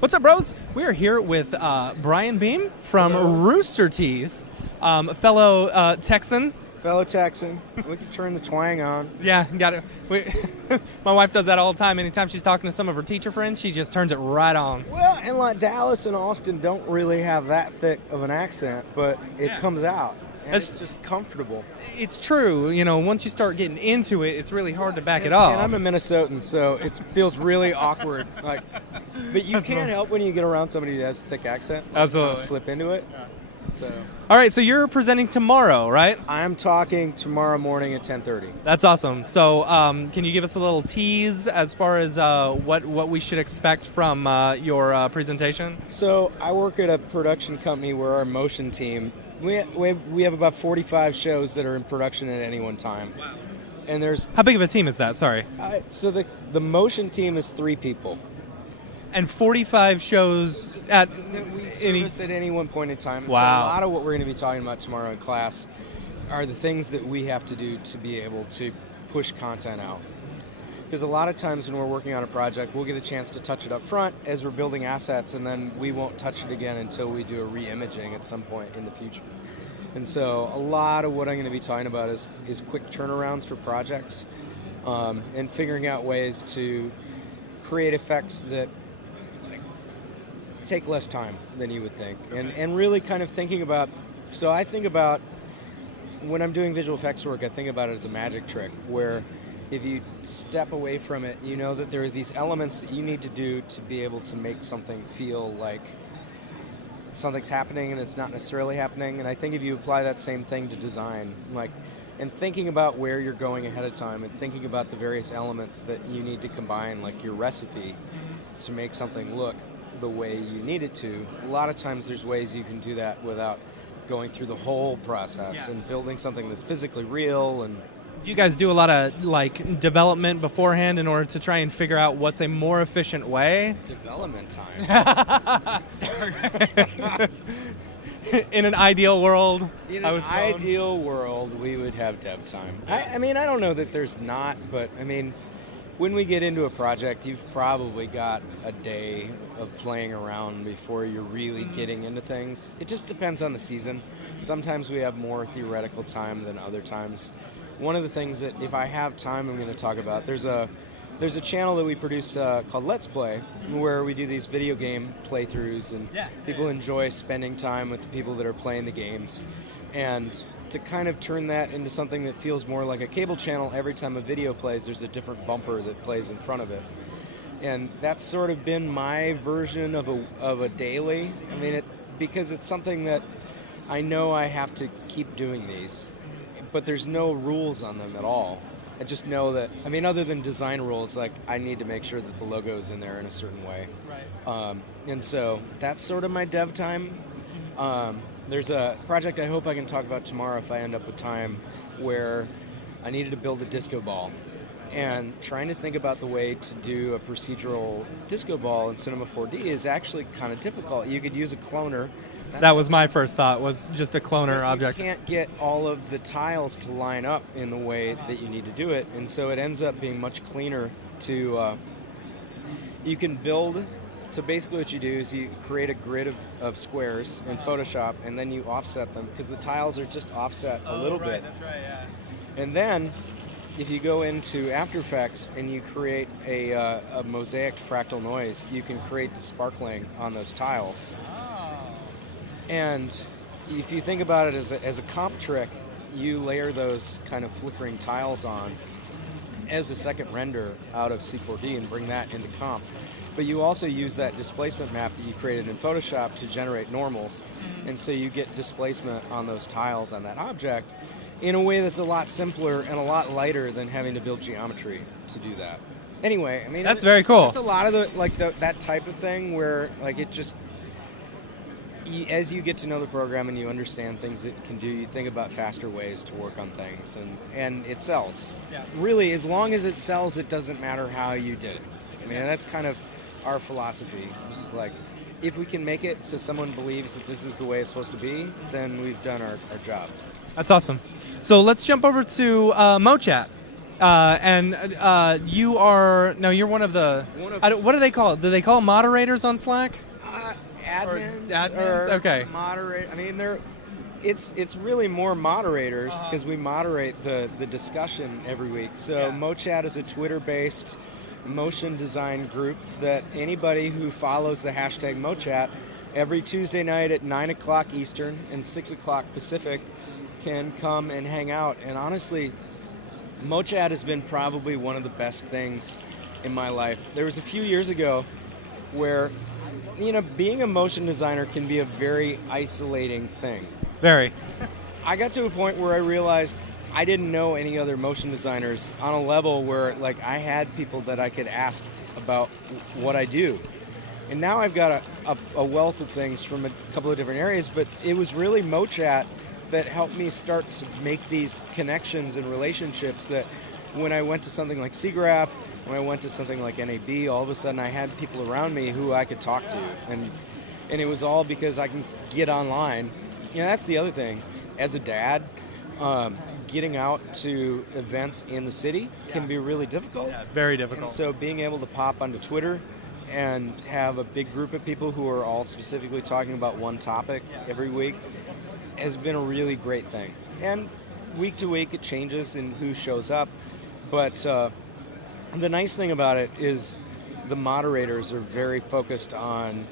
What's up, bros? We are here with Brian Behm from Rooster Teeth, fellow Texan. Fellow Texan, we can turn the twang on. Yeah, got it. My wife does that all the time. Anytime she's talking to some of her teacher friends, she just turns it right on. Well, and like Dallas and Austin don't really have that thick of an accent, but it comes out. And it's just comfortable. It's true. You know, once you start getting into it, it's really hard to back it off. And I'm a Minnesotan, so it feels really awkward. But you can't help when you get around somebody that has a thick accent. Absolutely. Kind of slip into it. Yeah. So. All right, so you're presenting tomorrow, right? I'm talking tomorrow morning at 10:30. That's awesome. So can you give us a little tease as far as what we should expect from your presentation? So I work at a production company where our motion team, we have about 45 shows that are in production at any one time. Wow. And there's... How big of a team is that? Sorry. So the motion team is 3 people. And 45 shows at any one point in time. Wow. So a lot of what we're going to be talking about tomorrow in class are the things that we have to do to be able to push content out. Because a lot of times when we're working on a project, we'll get a chance to touch it up front as we're building assets, and then we won't touch it again until we do a re-imaging at some point in the future. And so a lot of what I'm going to be talking about is quick turnarounds for projects and figuring out ways to create effects that take less time than you would think. And really kind of thinking about, so I think about, when I'm doing visual effects work, I think about it as a magic trick, where if you step away from it, you know that there are these elements that you need to do to be able to make something feel like something's happening and it's not necessarily happening. And I think if you apply that same thing to design, and thinking about where you're going ahead of time and thinking about the various elements that you need to combine, like your recipe, to make something look the way you need it to, a lot of times there's ways you can do that without going through the whole process and building something that's physically real. And do you guys do a lot of development beforehand in order to try and figure out what's a more efficient way? Development time. In an ideal world, in an ideal world, we would have dev time. I mean, I don't know that there's not, but I mean, when we get into a project, you've probably got a day of playing around before you're really getting into things. It just depends on the season. Sometimes we have more theoretical time than other times. One of the things that, if I have time, I'm going to talk about, there's a channel that we produce called Let's Play, where we do these video game playthroughs, and people enjoy spending time with the people that are playing the games. And to kind of turn that into something that feels more like a cable channel, every time a video plays, there's a different bumper that plays in front of it. And that's sort of been my version of a daily. I mean, because it's something that I know I have to keep doing these, but there's no rules on them at all. I just know that, I mean, other than design rules, like I need to make sure that the logo is in there in a certain way. Right. And so that's sort of my dev time. There's a project I hope I can talk about tomorrow if I end up with time, where I needed to build a disco ball. And trying to think about the way to do a procedural disco ball in Cinema 4D is actually kind of difficult. You could use a cloner. That was my first thought, was just a cloner object. You can't get all of the tiles to line up in the way that you need to do it, and so it ends up being much cleaner to, you can build, so basically what you do is you create a grid of squares in Photoshop, and then you offset them, because the tiles are just offset a little bit. That's right, yeah. And then, if you go into After Effects and you create a mosaic fractal noise, you can create the sparkling on those tiles. And if you think about it as a comp trick, you layer those kind of flickering tiles on as a second render out of C4D and bring that into comp. But you also use that displacement map that you created in Photoshop to generate normals. And so you get displacement on those tiles on that object in a way that's a lot simpler and a lot lighter than having to build geometry to do that. Anyway, I mean, that's very cool. It's a lot of that type of thing where it just, as you get to know the program and you understand things it can do, you think about faster ways to work on things, and it sells. Yeah. Really, as long as it sells, it doesn't matter how you did it. I mean, that's kind of our philosophy. It's just like, if we can make it so someone believes that this is the way it's supposed to be, then we've done our job. That's awesome. So let's jump over to MoChat. And you are you're one of the what do they call it? Do they call moderators on Slack? Admins, okay. Moderate. I mean, it's really more moderators because we moderate the discussion every week. So MoChat is a Twitter-based motion design group that anybody who follows the hashtag MoChat every Tuesday night at 9 o'clock Eastern and 6 o'clock Pacific can come and hang out. And honestly, MoChat has been probably one of the best things in my life. There was a few years ago where, being a motion designer can be a very isolating thing. Very. I got to a point where I realized I didn't know any other motion designers on a level where I had people that I could ask about what I do. And now I've got a wealth of things from a couple of different areas, but it was really MoChat that helped me start to make these connections and relationships that when I went to something like Siggraph, when I went to something like NAB, all of a sudden I had people around me who I could talk to. And it was all because I can get online. That's the other thing. As a dad, getting out to events in the city can be really difficult. Yeah, very difficult. And so being able to pop onto Twitter and have a big group of people who are all specifically talking about one topic every week has been a really great thing. And week to week it changes in who shows up. But the nice thing about it is the moderators are very focused on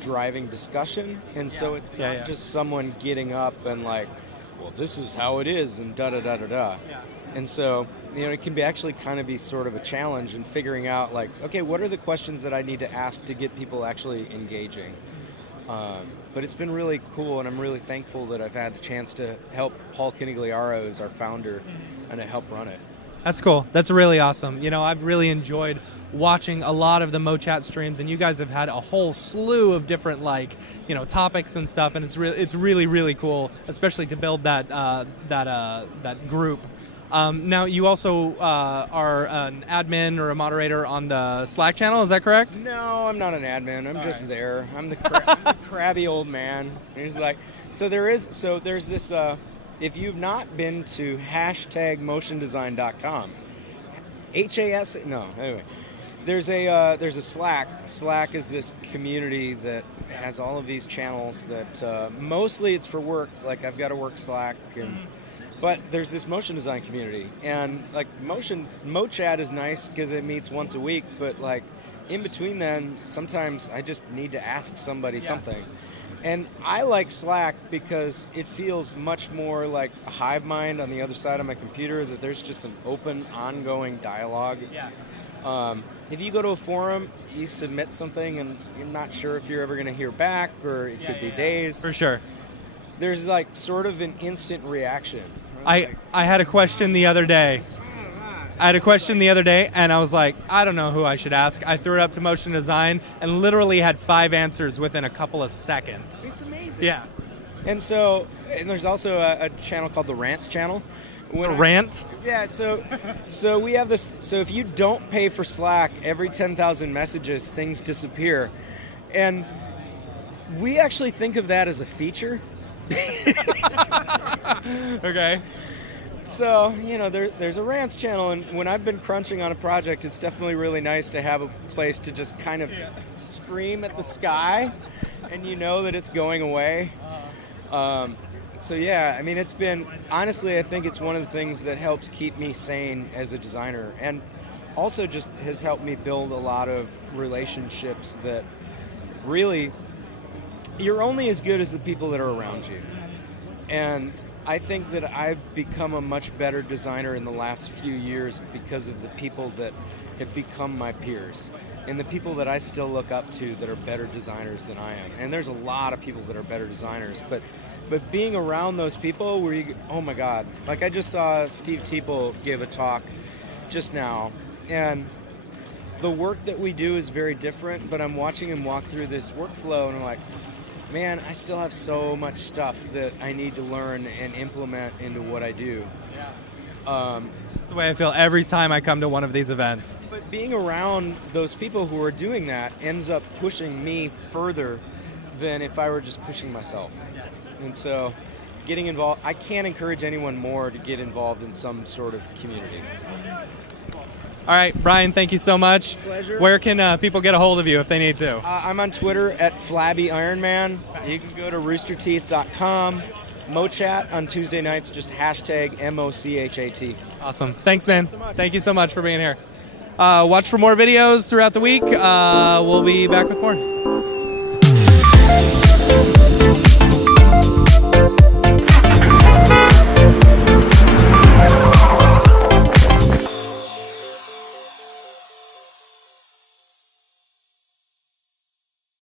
driving discussion, and so it's not just someone getting up and well, this is how it is, and da-da-da-da-da. Yeah. And so, it can be actually kind of be sort of a challenge in figuring out, okay, what are the questions that I need to ask to get people actually engaging? But it's been really cool, and I'm really thankful that I've had a chance to help Paul Canigliaro, as our founder, and to help run it. That's cool. That's really awesome. I've really enjoyed watching a lot of the MoChat streams, and you guys have had a whole slew of different topics and stuff, and it's really really cool, especially to build that group. Now you also are an admin or a moderator on the Slack channel. Is that correct? No, I'm not an admin. I'm just there. I'm the crabby old man. He's there's this. If you've not been to #motiondesign.com, there's a Slack. Slack is this community that has all of these channels that mostly it's for work. I've got a work Slack, but there's this motion design community, and MoChat is nice because it meets once a week. But in between then, sometimes I just need to ask somebody something. And I like Slack because it feels much more like a hive mind on the other side of my computer, that there's just an open, ongoing dialogue. Yeah. If you go to a forum, you submit something and you're not sure if you're ever going to hear back, or it could be days. For sure. There's sort of an instant reaction. I had a question the other day. And I was like, I don't know who I should ask. I threw it up to Motion Design and literally had 5 answers within a couple of seconds. It's amazing. Yeah. And there's also a channel called the Rants channel. Rant? Yeah, so we have this. So if you don't pay for Slack, every 10,000 messages, things disappear. And we actually think of that as a feature. Okay. So, there's a Rants channel, and when I've been crunching on a project, it's definitely really nice to have a place to just kind of scream at the sky, and that it's going away. It's been, honestly, I think it's one of the things that helps keep me sane as a designer, and also just has helped me build a lot of relationships that really, you're only as good as the people that are around you. And I think that I've become a much better designer in the last few years because of the people that have become my peers, and the people that I still look up to that are better designers than I am. And there's a lot of people that are better designers, but being around those people where oh my God, I just saw Steve Teeple give a talk just now, and the work that we do is very different, but I'm watching him walk through this workflow, and I'm like, man, I still have so much stuff that I need to learn and implement into what I do. Yeah. That's the way I feel every time I come to one of these events. But being around those people who are doing that ends up pushing me further than if I were just pushing myself. Yeah. And so getting involved. I can't encourage anyone more to get involved in some sort of community. All right, Brian, thank you so much. Pleasure. Where can people get a hold of you if they need to? I'm on Twitter at FlabbyIronman. You can go to roosterteeth.com. MoChat on Tuesday nights, just hashtag MoChat. Awesome. Thanks, man. So much. Thank you so much for being here. Watch for more videos throughout the week. We'll be back with more.